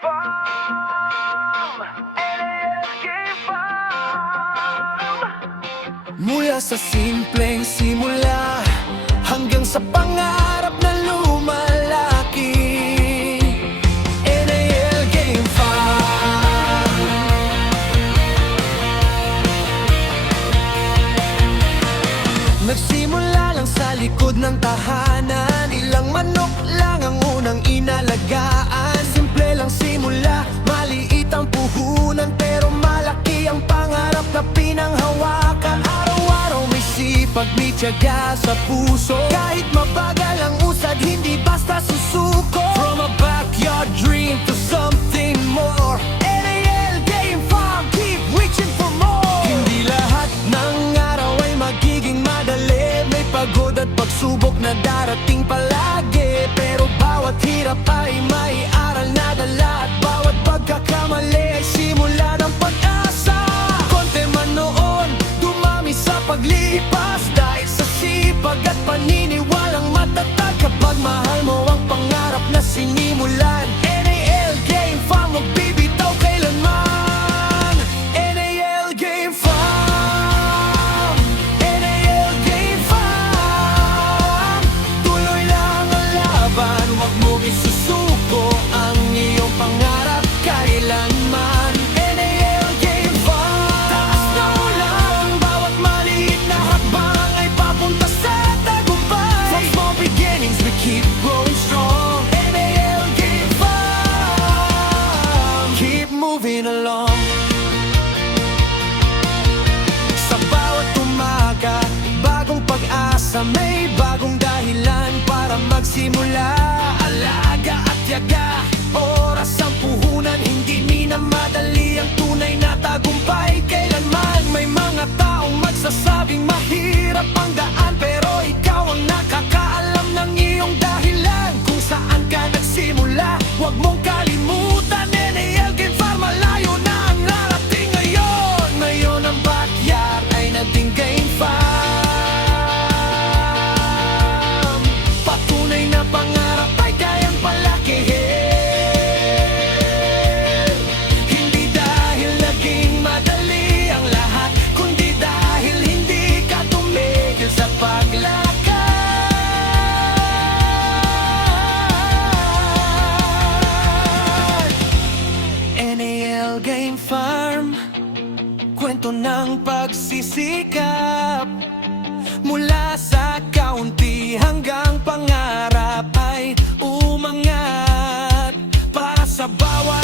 Farm, NAL Game Farm. Mula sa simpleng simula hanggang sa pangarap na lumalaki, NAL Game Farm. Nagsimula lang sa likod ng tahanan, ilang manok lang ang unang inalagaan. Simple lang simula, maliit ang puhunan, pero malaki ang pangarap na pinanghawakan. Araw-araw may sipag, may tiyaga sa puso, kahit mabagal ang usad, hindi basta susuko. From a backyard dream to something more, NAL Game Farm, keep reaching for more. Hindi lahat ng araw ay magiging madali, may pagod at pagsubok na darating palagi. Pero bawat hirap ay may aral na dala, at bawat pagkakamali ay simula ng pag-asa. Konti man noon, dumami sa paglipas, dahil sa sipag at paniniwalang matatag. Kapag mahal mo ang pangarap na sinimulan, NAL Game Farm, huwag bibitaw kailanman. NAL Game Farm, NAL Game Farm. Tuloy lang ang laban, huwag mo isusuko ang iyong pangarap kailanman. NAL Game Farm, taas na ulan, bawat maliit na hakbang ay papunta sa tagumpay. From small beginnings we keep growing strong, NAL Game Farm, keep moving along. Sa bawat umaga, bagong pag-asa, may bagong dahilan para magsimula. Alaga at tiyaga, oras ang puhunan, hindi minamadali ang tunay na tagumpay. Kailanman may mga taong magsasabing mahirap ang daan, pero ikaw ang nakakaalam ng iyong dahilan. Kung saan ka nagsimula, huwag mong kalimutan, NAL Game Farm, malayo na ang narating ngayon. Ngayon ang backyard ay naging Game Farm. Patunay na pangarap ay kayang palakihin, hindi dahil naging madali ang lahat, kundi dahil hindi ka tumigil sa paglakad. NAL Game Farm, kwento ng pagsisikap. Mula sa kaunti hanggang pangarap ay umangat, para sa bawat